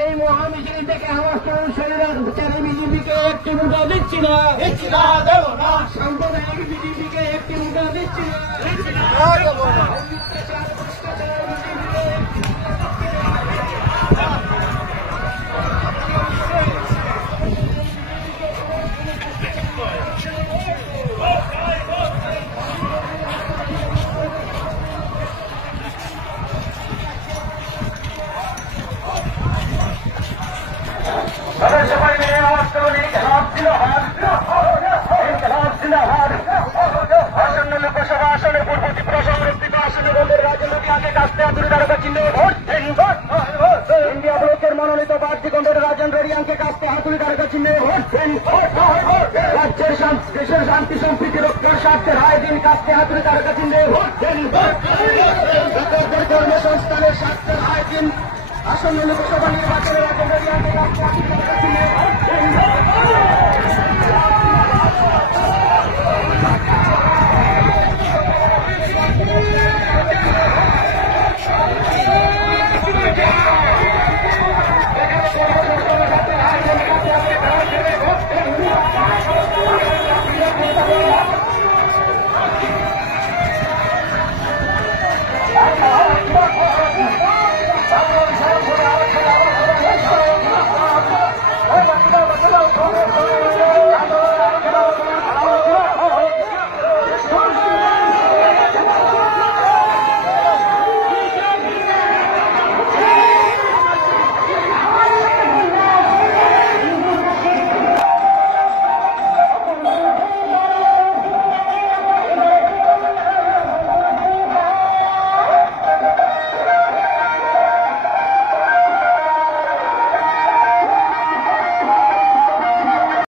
এই মহামিছিল থেকে আমার বিজেপিকে একটি মুদ্রা দিচ্ছি না, দেব না। সাম্প্রদায়িক বিজেপিকে একটি মুদ্রা দিচ্ছি না। সবাই মিলে আওয়াজ করুন, ইনকলাব জিন্দাবাদ, ইনকলাব জিন্দাবাদ। আসন্ন লোকসভা আসনে পূর্ব ত্রিপুরা সংরক্ষিত আসনে বন্ধের রাজেন্দ্রকে কাস্তে আতুরি তারকা চিহ্নে ভোট দেন। ইন্ডিয়া ব্লকের মনোনীত প্রার্থী গন্ধের রাজেন্দ্র রিয়াংকে কাস্তে হাতুড়ি তারকা চিহ্নে ভোট দেন। রাজ্যের দেশের শান্তি সম্প্রীতি রক্ষার স্বার্থে রায় দিন, কাস্তে হাতুড়ি তারকা চিহ্নে ভোট দেন। কর্মসংস্থানের স্বার্থে রায় দিন, আসন্ন লোকসভা নির্বাচনের রাজেন্দ্র রিয়াংকে কাস্তে হাতুড়ি তারকা চিহ্নে ভোট দেন।